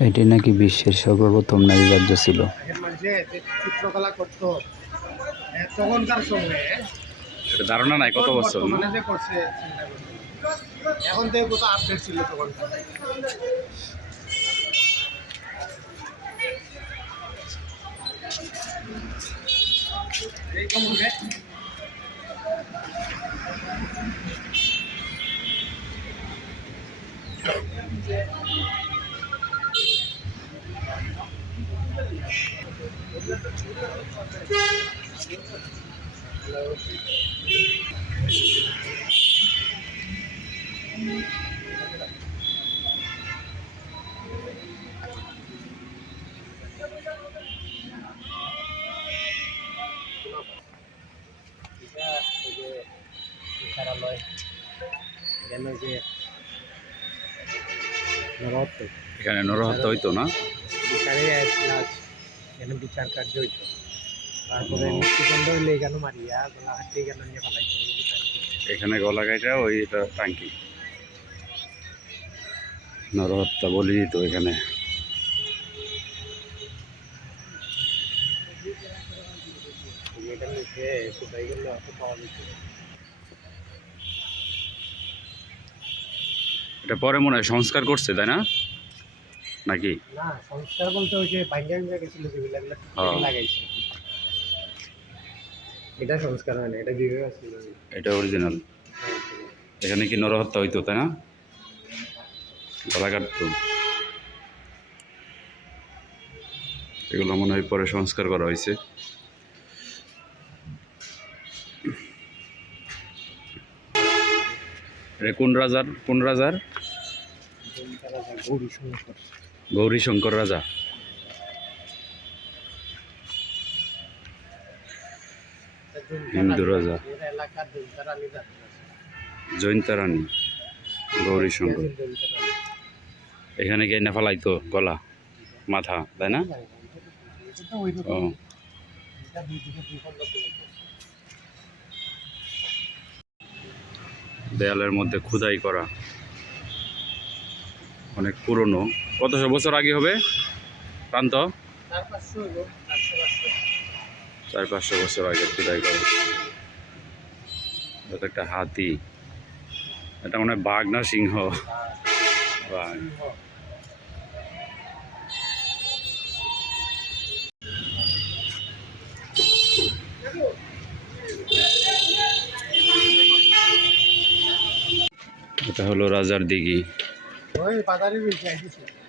এটি নাকি বিশ্বের সর্বপ্রথম নারী রাজ্য ছিল যে চিত্রকলা করতো তখনকার সময়ে ধারণা নাই কত বছর না? বর্তমানে যে করছে এখন থেকে কত আপডেট ছিল তখন এই কেমন রে? এটা ওই যে বিচারালয় এখানে যে নরহত্য এখানে নরহত্যা হইতো না বিচারে প্লাস এখানে বিচার কার্য হইতো। তারপরে মুক্তিদণ্ড হইলে এখানে মারিয়া গলা হাতে এখানে নিয়ে ফেলাই এখানে গলা কাটা ওই এটা টাঙ্কি। নরহত্যা বলি তো এখানে। গেলে এটা পরে মনে হয় সংস্কার করছে তাই না? নাকি? না সংস্কার বলতে ওই যে ভাঙ্গা ভাঙ্গা গেছিল যেগুলো। লাগাইছে। এটা সংস্কার হয় না এটা যেভাবে ছিল এটা অরিজিনাল এখানে কি নরহত্যা হইতো তাই না? গলা কাটতো এগুলো মনে হয় পরে সংস্কার করা হয়েছে। কোন রাজার? কোন রাজার? গৌরী শঙ্কর রাজা। হিন্দু রাজা। এরা এলাকার জমিদার আলী জয়ন্তা রানী গৌরী শঙ্কর এখানে গিয়ে না ফেলাইতো গলা, মাথা, তাই না? ও। দেয়ালের মধ্যে খোদাই করা। অনেক পুরনো। কতশো বছর আগে হবে? প্রান্ত? চার পাঁচশো বছর আগে খোদাই করা। একটা হাতি। এটা মনে বাঘ না সিংহ? এটা হলো রাজার দিঘি। 我要把他的水捡起来。